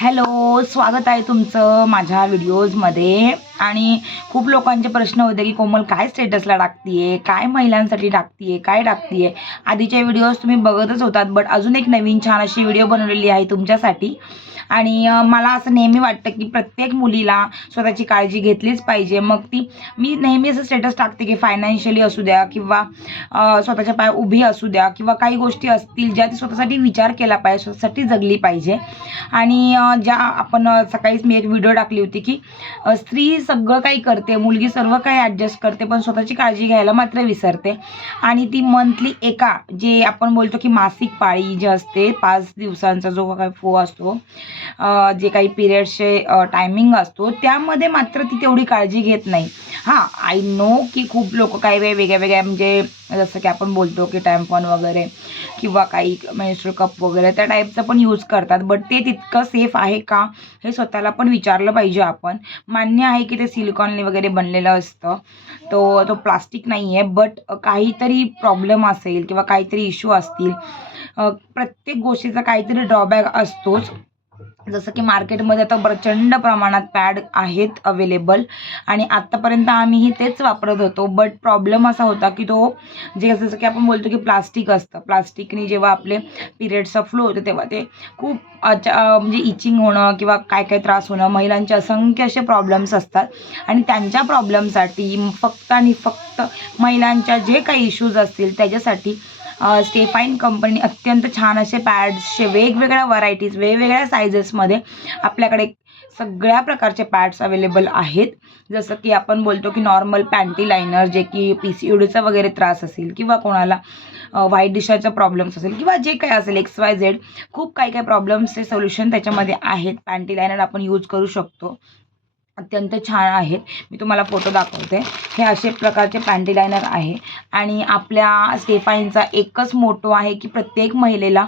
Hello, स्वागत आहे तुमचं माझ्या व्हिडिओजमध्ये. आणि खूप लोकांचे प्रश्न होते की कोमल काय स्टेटसला टाकतीये, काय महिलांसाठी टाकतीये, काय टाकतीये. आधीच्या व्हिडिओज तुम्ही बघतच होतात, बट अजून एक नवीन छान अशी व्हिडिओ बनवलेली आहे तुमच्यासाठी. आणि मला असं नेहमी वाटतं की प्रत्येक मुलीला स्वतःची काळजी घेतलीच पाहिजे. मग मी नेहमी असं स्टेटस टाकते की फायनान्शियली असू द्या किंवा स्वतःच्या पाय उभी असू द्या किंवा काही गोष्टी असतील ज्या ती स्वतःसाठी विचार केला पाहिजे, स्वतःसाठी जगली पाहिजे. आणि ज्या आपण सकाळीच मी एक व्हिडिओ टाकली होती की स्त्री सगळं काही करते, मुलगी सर्व काही ॲडजस्ट करते, पण स्वतःची काळजी घ्यायला मात्र विसरते. आणि ती मंथली जे आपण बोलतो की मासिक पाळी जी असते 5 दिवसांचा जो काही फ्लो असतो, जे काही पिरियड्सचे टायमिंग असतो त्यामध्ये मात्र ती तेवढी काळजी घेत नाही. हां, आय नो की खूप लोक काही वेगळ्या वेगळ्या म्हणजे जसं की आपण बोलतो की टॅम्पॉन वगैरे किंवा काही मेन्स्ट्रुअल कप वगैरे त्या टाईपचं पण यूज करतात, बट ते तितकं सेफ आहे का हे स्वतःला पण विचारलं पाहिजे आपण. मान्य आहे की ते सिलिकॉनने वगैरे बनलेलं असतं, तो प्लास्टिक नाही आहे, बट काहीतरी प्रॉब्लेम असेल किंवा काहीतरी इश्यू असतील. प्रत्येक गोष्टीचा काहीतरी ड्रॉबॅक असतोच. जसं की मार्केटमध्ये आता प्रचंड प्रमाणात पॅड आहेत अवेलेबल आणि आत्तापर्यंत आम्हीही तेच वापरत होतो. बट प्रॉब्लेम असा होता की जसं की आपण बोलतो की प्लास्टिक असतं, प्लास्टिकने जेव्हा आपले पिरियड्सचा फ्लो होतो तेव्हा ते खूप म्हणजे इचिंग होणं किंवा काय काय त्रास होणं, महिलांचे असंख्य असे प्रॉब्लेम्स असतात. आणि त्यांच्या प्रॉब्लेमसाठी फक्त आणि फक्त महिलांच्या जे काही इश्यूज असतील त्याच्यासाठी स्टेफाईन कंपनी अत्यंत छान असे पॅड्सचे वेगवेगळ्या व्हरायटीज, वेगवेगळ्या सायझेसमध्ये आपल्याकडे सगळ्या प्रकारचे पॅड्स अवेलेबल आहेत. जसं की आपण बोलतो की नॉर्मल पॅन्टी लायनर, जे की PCODचा वगैरे त्रास असेल किंवा कोणाला व्हाईट डिशाचा प्रॉब्लेम्स असेल किंवा जे काही असेल XYZ, खूप काही काही प्रॉब्लेम्सचे सोल्युशन त्याच्यामध्ये आहेत. पॅन्टी लायनर आपण यूज करू शकतो, अत्यंत छान आहेत. मी तुम्हाला फोटो दाखवते. हे असे प्रकारचे पॅन्टी लायनर आहे. आणि आपल्या स्टेफाईनचा एकच मोटो आहे की प्रत्येक महिलेला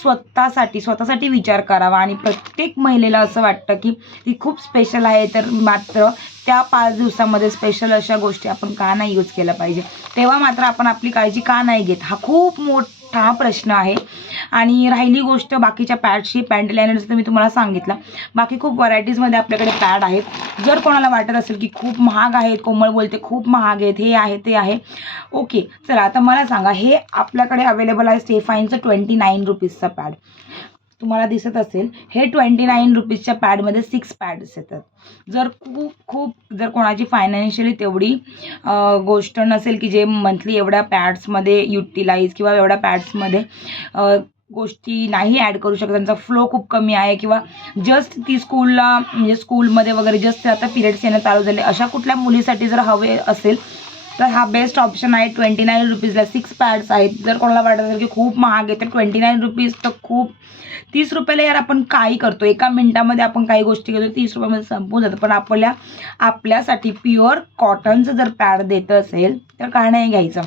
स्वतःसाठी विचार करावा. आणि प्रत्येक महिलेला असं वाटतं की ती खूप स्पेशल आहे, तर मात्र त्या 5 दिवसामध्ये स्पेशल अशा गोष्टी आपण का नाही यूज केल्या पाहिजे, तेव्हा मात्र आपण आपली काळजी का नाही घेत, हा खूप मोठा प्रश्न आहे. आणि राहिली गोष्ट बाकीच्या पॅडची, पॅन्टी लायनरचं तर मी तुम्हाला सांगितलं. बाकी खूप व्हरायटीजमध्ये आपल्याकडे पॅड आहेत. जर कोणाला वाटत असेल की खूप महाग आहेत, कोमल बोलते खूप महाग आहेत, हे आहे ते आहे, ओके चला आता मला सांगा, हे आपल्याकडे अवेलेबल आहे स्टेफाईनचं 29 रुपीजचं पॅड. तुम्हाला दिसत असेल, हे 29 रुपीजच्या पॅडमध्ये 6 पॅड्स येतात. जर कोणाची फायनान्शियली तेवढी गोष्ट नसेल की जे मंथली एवढ्या पॅड्समध्ये युटिलाइज किंवा एवढ्या पॅड्समध्ये गोष्टी नाही ॲड करू शकत, त्यांचा फ्लो खूप कमी आहे किंवा जस्ट ती म्हणजे स्कूलमध्ये वगैरे जस्ट आता पिरियड्स येणं चालू झाले, अशा कुठल्या मुलीसाठी जर हवे असेल तर हा बेस्ट ऑप्शन आहे. 29 रुपीजला 6 पॅड्स आहेत. जर कोणाला वाटत असेल की खूप महाग आहे तर 29 रुपीज तर खूप. 30 रुपयाला यार आपण काही करतो, एका मिनिटामध्ये आपण काही गोष्टी घेतो, 30 रुपयामध्ये संपून जातं. पण आपल्यासाठी प्युअर कॉटनचं जर पॅड देत असेल तर का नाही घ्यायचं.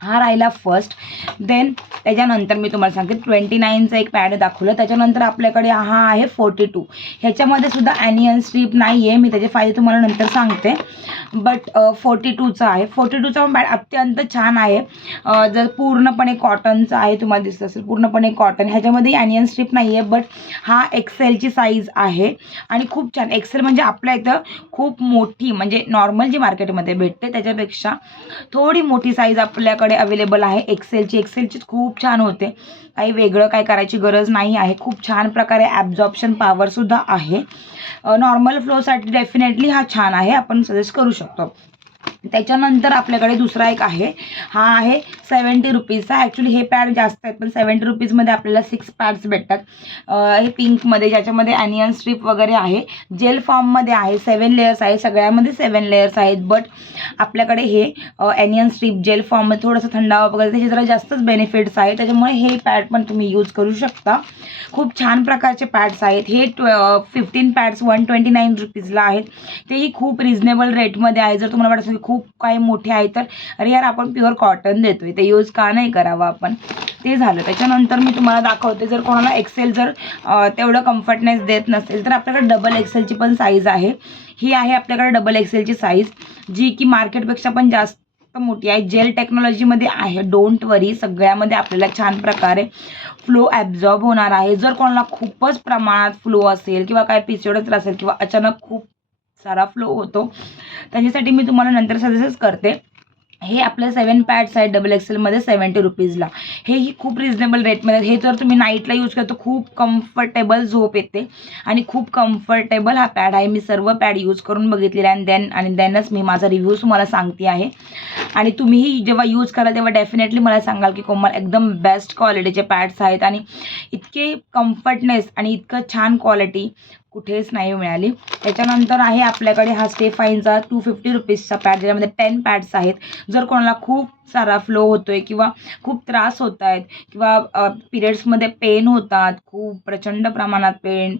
हा राहिला फर्स्ट. देन त्याच्यानंतर मी तुम्हाला सांगते 29चा एक पॅड दाखवलं. त्याच्यानंतर आपल्याकडे हा आहे 42. ह्याच्यामध्ये सुद्धा ॲनियन स्ट्रीप नाही आहे, मी त्याचे फायदे तुम्हाला नंतर सांगते. बट 42चा आहे. 42चा पॅड अत्यंत छान आहे. जर पूर्णपणे कॉटनचा आहे, तुम्हाला दिसत असेल पूर्णपणे कॉटन, ह्याच्यामध्ये ॲनियन स्ट्रीप नाही आहे, बट हा एक्सेलची साईज आहे. आणि खूप छान, एक्सेल म्हणजे आपल्या इथं खूप मोठी, म्हणजे नॉर्मल जी मार्केटमध्ये भेटते त्याच्यापेक्षा थोडी मोठी साईज आपल्याकडे अवेलेबल आहे एक्सेलचीच खूप छान होते. काही वेगळं काय करायची गरज नाही आहे. खूप छान प्रकारे ॲब्झॉर्प्शन पॉवरसुद्धा आहे. नॉर्मल फ्लोसाठी डेफिनेटली हा छान आहे, आपण सजेस्ट करू शकतो. त्याच्यानंतर आपल्याकडे दुसरा एक आहे, हा आहे 70 रुपीजचा. ॲक्च्युली हे पॅड जास्त आहेत, पण 70 रुपीजमध्ये आपल्याला 6 पॅड्स भेटतात. हे पिंकमध्ये, ज्याच्यामध्ये ॲनियन स्ट्रीप वगैरे आहे, जेल फॉर्ममध्ये आहे, 7 लेयर्स आहे, सगळ्यामध्ये 7 लेयर्स आहेत. बट आपल्याकडे हे ॲनियन स्ट्रीप जेल फॉर्ममध्ये थोडंसं थंडावा वगैरे त्याचे जरा जास्तच बेनिफिट्स आहेत, त्याच्यामुळे हे पॅड पण तुम्ही यूज करू शकता. खूप छान प्रकारचे पॅड्स आहेत. हे 15 पॅड्स 129 रुपीजला आहेत. तेही खूप रिजनेबल रेटमध्ये आहे. जर तुम्हाला वाटत असेल खूप काही मोठे आहे तर अरे यार आपण प्युअर कॉटन देतोय, ते यूज का नाही करावं आपण, ते झालं. त्याच्यानंतर मी तुम्हाला दाखवते, जर कोणाला एक्सेल जर तेवढं कम्फर्टनेस देत नसेल तर आपल्याकडे डबल एक्सेलची पण साईज आहे. ही आहे आपल्याकडे डबल एक्सेलची साईज, जी की मार्केटपेक्षा पण जास्त मोठी आहे, जेल टेक्नॉलॉजीमध्ये आहे. डोंट वरी, सगळ्यामध्ये आपल्याला छान प्रकारे फ्लो ॲब्झॉर्ब होणार आहे. जर कोणाला खूपच प्रमाणात फ्लो असेल किंवा काय PCOD त्रास असेल किंवा अचानक खूप सारा फ्लो होतो, त्याच्यासाठी मी तुम्हाला नंतर सजेस्ट करते. हे आपले 7 पॅड्स आहेत XXLमध्ये 70 रुपीजला. हेही खूप रिजनेबल रेटमध्ये आहेत. हे जर तुम्ही नाईटला यूज केलं तर खूप कम्फर्टेबल झोप येते आणि खूप कम्फर्टेबल हा पॅड आहे. मी सर्व पॅड यूज करून बघितलेले आणि देनच मी माझा रिव्ह्यू तुम्हाला सांगते आहे. आणि तुम्हीही जेव्हा यूज कराल तेव्हा डेफिनेटली मला सांगाल की कोमल एकदम बेस्ट क्वालिटीचे पॅड्स आहेत आणि इतके कम्फर्टनेस आणि इतकं छान क्वालिटी कुठेच नाही मिळाली. त्याच्यानंतर आहे आपल्याकडे हा स्टेफाईनचा 250 रुपीजचा पॅड, ज्याच्यामध्ये 10 पॅड्स आहेत. जर कोणाला खूप सारा फ्लो होतोय किंवा खूप त्रास होत आहेत किंवा पिरियड्समध्ये पेन होतात, खूप प्रचंड प्रमाणात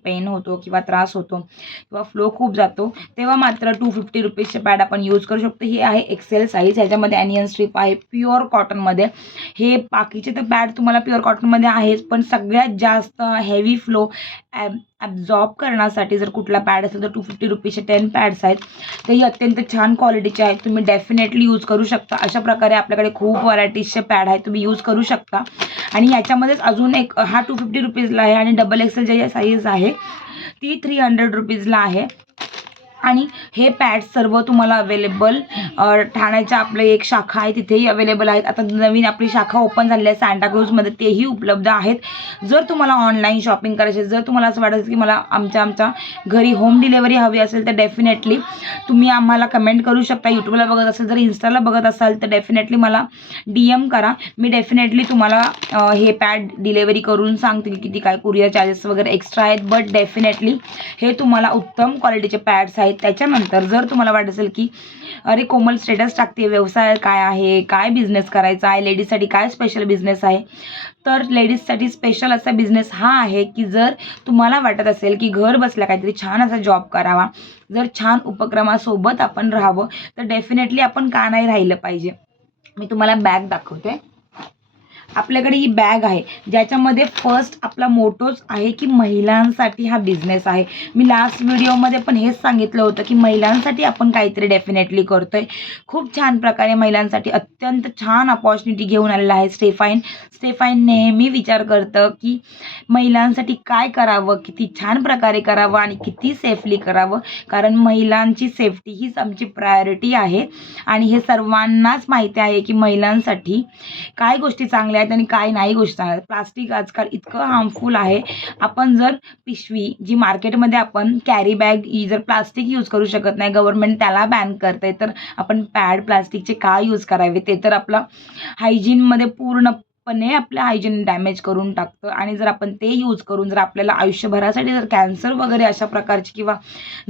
पेन होतो किंवा त्रास होतो किंवा फ्लो खूप जातो, तेव्हा मात्र 250 रुपीजचे पॅड आपण यूज करू शकतो. हे आहे XL साईज, ह्याच्यामध्ये ॲनियन स्ट्रीप आहे प्युअर कॉटनमध्ये. हे बाकीचे तर पॅड तुम्हाला प्युअर कॉटनमध्ये आहेच, पण सगळ्यात जास्त हेवी फ्लो ॲब्झॉर्ब करण्यासाठी जर कुठला पॅड असेल तर 250 रुपीजचे 10 पॅड्स आहेत. तेही अत्यंत छान क्वालिटीचे आहेत, तुम्ही डेफिनेटली यूज करू शकता. अशा प्रकारे आपल्याकडे खूप व्हरायटीजचे पॅड आहेत, तुम्ही यूज करू शकता. आणि याच्यामध्येच अजून एक हा 250 रुपीजला आहे आणि XXL जे साईज आहे ती 300 रुपीजला आहे. आणि हे पॅड्स सर्व तुम्हाला अवेलेबल ठाण्याच्या आपले एक शाखा आहे तिथेही अवेलेबल आहेत. आता नवीन आपली शाखा ओपन झालेली आहे सांताक्रूजमध्ये, तेही उपलब्ध आहेत. जर तुम्हाला ऑनलाईन शॉपिंग करायची असेल, जर तुम्हाला असं वाटत की मला आमच्या घरी होम डिलेवरी हवी असेल तर डेफिनेटली तुम्ही आम्हाला कमेंट करू शकता. यूट्यूबला बघत असेल, जर इन्स्टाला बघत असाल तर डेफिनेटली मला DM करा. मी डेफिनेटली तुम्हाला हे पॅड डिलेवरी करून सांगते की किती काय कुरिअर चार्जेस वगैरे एक्स्ट्रा आहेत. बट डेफिनेटली हे तुम्हाला उत्तम क्वालिटीचे पॅड्स आहेत. त्याच्यानंतर जर तुम्हाला वाटत असेल की अरे कोमल स्टेटस टाकते, व्यवसाय काय आहे, काय बिझनेस करायचा आहे, लेडीजसाठी काय स्पेशल बिझनेस आहे, तर लेडीजसाठी स्पेशल असा बिझनेस हा आहे की जर तुम्हाला वाटत असेल की घर बसल्या काहीतरी छान असा जॉब करावा, जर छान उपक्रमासोबत आपण राहावं, तर डेफिनेटली आपण का नाही राहिलं पाहिजे. मी तुम्हाला बॅग दाखवते. आपल्याकडे ही बॅग आहे ज्याच्यामध्ये फर्स्ट आपला मोटोच आहे की महिलांसाठी हा बिझनेस आहे. मी लास्ट व्हिडिओमध्ये पण हेच सांगितलं होतं की महिलांसाठी आपण काहीतरी डेफिनेटली करतोय. खूप छान प्रकारे महिलांसाठी अत्यंत छान अपॉर्च्युनिटी घेऊन आलेला आहे स्टेफाईन नेहमी विचार करतं की महिलांसाठी काय करावं, किती छान प्रकारे करावं आणि किती सेफली करावं, कारण महिलांची सेफ्टी हीच आमची प्रायोरिटी आहे. आणि हे सर्वांनाच माहिती आहे की महिलांसाठी काय गोष्टी चांगल्या आहेत आणि काय नाही गोष्टी चांगल्या आहेत. प्लास्टिक आजकाल इतकं हार्मफुल आहे. आपण जर पिशवी जी मार्केटमध्ये आपण कॅरी बॅग ही जर प्लास्टिक यूज करू शकत नाही, गव्हर्नमेंट त्याला बॅन करते, तर आपण पॅड प्लास्टिकचे का यूज करावे. ते तर आपला हायजीनमध्ये पूर्णपणे आपलं हायजीन डॅमेज करून टाकतं. आणि जर आपण ते यूज करून जर आपल्याला आयुष्यभरासाठी जर कॅन्सर वगैरे अशा प्रकारची किंवा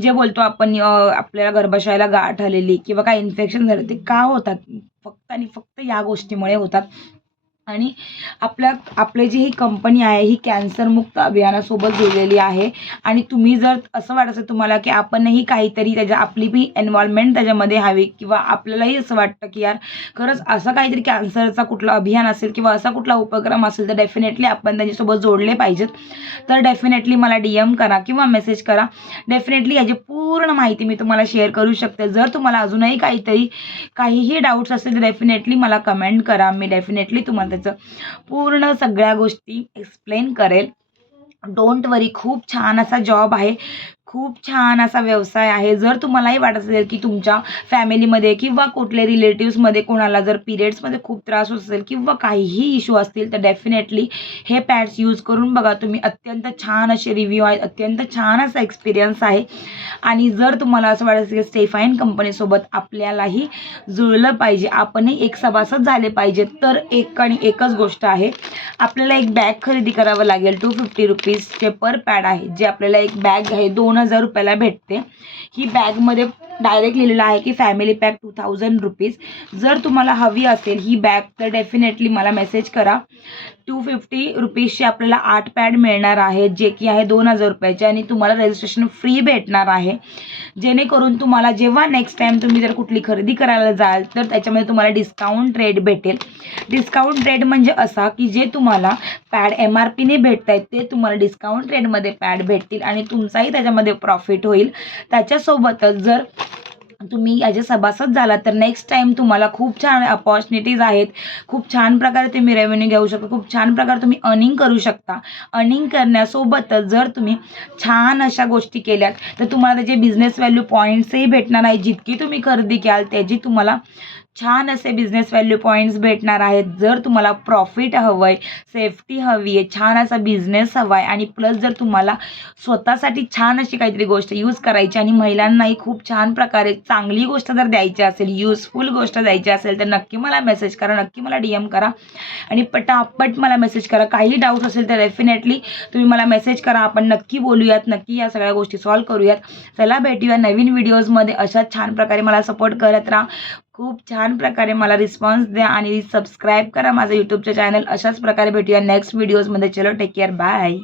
जे बोलतो आपण आपल्याला गर्भाशयाला गाठ आलेली किंवा काय इन्फेक्शन झालं, ते का होतात, फक्त आणि फक्त या गोष्टीमुळे होतात. आणि आपली जी ही कंपनी आहे ही कॅन्सरमुक्त अभियानासोबत जोडलेली आहे. आणि तुम्ही जर असं वाटत असेल तुम्हाला की आपणही काहीतरी आपली बी एन्व्हॉल्वमेंट त्याच्यामध्ये हवी किंवा आपल्यालाही असं वाटतं की यार खरंच असं काहीतरी कॅन्सरचा कुठला अभियान असेल किंवा असा कुठला उपक्रम असेल तर डेफिनेटली आपण त्याच्यासोबत जोडले पाहिजेत, तर डेफिनेटली मला DM करा किंवा मेसेज करा. डेफिनेटली याची पूर्ण माहिती मी तुम्हाला शेअर करू शकते. जर तुम्हाला अजूनही काहीही डाऊट्स असतील तर डेफिनेटली मला कमेंट करा. मी डेफिनेटली तुम्हाला त्याचं पूर्ण सगळ्या गोष्टी एक्सप्लेन करेल. डोंट वरी, खूप छान असा जॉब आहे, खूप छान असा व्यवसाय आहे. जर तुम्हालाही वाटत असेल की तुमच्या फॅमिलीमध्ये किंवा कुठल्या रिलेटिव्समध्ये कोणाला जर पिरियड्समध्ये खूप त्रास होत असेल किंवा काहीही इश्यू असतील तर डेफिनेटली हे पॅड्स यूज करून बघा तुम्ही. अत्यंत छान असे रिव्ह्यू आहेत, अत्यंत छान असा एक्सपिरियन्स आहे. आणि जर तुम्हाला असं वाटत असेल स्टेफाईन कंपनीसोबत आपल्यालाही जुळलं पाहिजे, आपणही एक सभासद झाले पाहिजे, तर एकच गोष्ट आहे, आपल्याला एक बॅग खरेदी करावं लागेल. 250 रुपीजचे पर पॅड आहे, जे आपल्याला एक बॅग आहे 2000 रुपयाला भेटते. ही बॅगमध्ये डायरेक्ट लिहिलेलं आहे की फॅमिली पॅक 2000 रुपीज. जर तुम्हाला हवी असेल ही बॅग तर डेफिनेटली मला मेसेज करा. 250 रुपीजचे आपल्याला 8 पॅड मिळणार आहेत, जे की आहे 2000 रुपयाचे आणि तुम्हाला रजिस्ट्रेशन फ्री भेटणार आहे. जेणेकरून तुम्हाला जेव्हा नेक्स्ट टाईम तुम्ही जर कुठली खरेदी करायला जाल तर त्याच्यामध्ये तुम्हाला डिस्काउंट रेट भेटेल. डिस्काउंट रेट म्हणजे असा की जे तुम्हाला पॅड MRPने भेटत आहेत ते तुम्हाला डिस्काउंट रेटमध्ये पॅड भेटतील आणि तुमचाही त्याच्यामध्ये प्रॉफिट होईल. त्याच्यासोबतच जर तुम्ही याचे सभासद झालात तर नेक्स्ट टाईम तुम्हाला खूप छान अपॉर्च्युनिटीज आहेत. खूप छान प्रकारे तुम्ही रेव्हेन्यू घेऊ शकता. खूप छान प्रकारे तुम्ही अर्निंग करू शकता. अर्निंग करण्यासोबतच जर तुम्ही छान अशा गोष्टी केल्यात तर तुम्हाला त्याचे बिझनेस व्हॅल्यू पॉईंट्सही भेटणार आहे. जितकी तुम्ही खरेदी घ्याल त्याची तुम्हाला छान असे बिझनेस व्हॅल्यू पॉईंट्स भेटणार आहेत. जर तुम्हाला प्रॉफिट हवं आहे, सेफ्टी हवी आहे, छान असा बिझनेस हवा आहे आणि प्लस जर तुम्हाला स्वतःसाठी छान अशी काहीतरी गोष्ट यूज करायची आणि महिलांनाही खूप छान प्रकारे चांगली गोष्ट जर द्यायची असेल, युजफुल गोष्ट द्यायची असेल तर नक्की मला मेसेज करा, नक्की मला DM करा आणि पटापट मला मेसेज करा. काही डाऊट असेल तर डेफिनेटली तुम्ही मला मेसेज करा. आपण नक्की बोलूयात, नक्की या सगळ्या गोष्टी सॉल्व्ह करूयात. चला भेटूया नवीन व्हिडिओजमध्ये. अशाच छान प्रकारे मला सपोर्ट करत राहा. खूप छान प्रकारे मला रिस्पॉन्स द्या आणि सबस्क्राईब करा माझं यूट्यूबचं चॅनल. अशाच प्रकारे भेटूया नेक्स्ट व्हिडिओजमध्ये. चलो टेक केअर, बाय.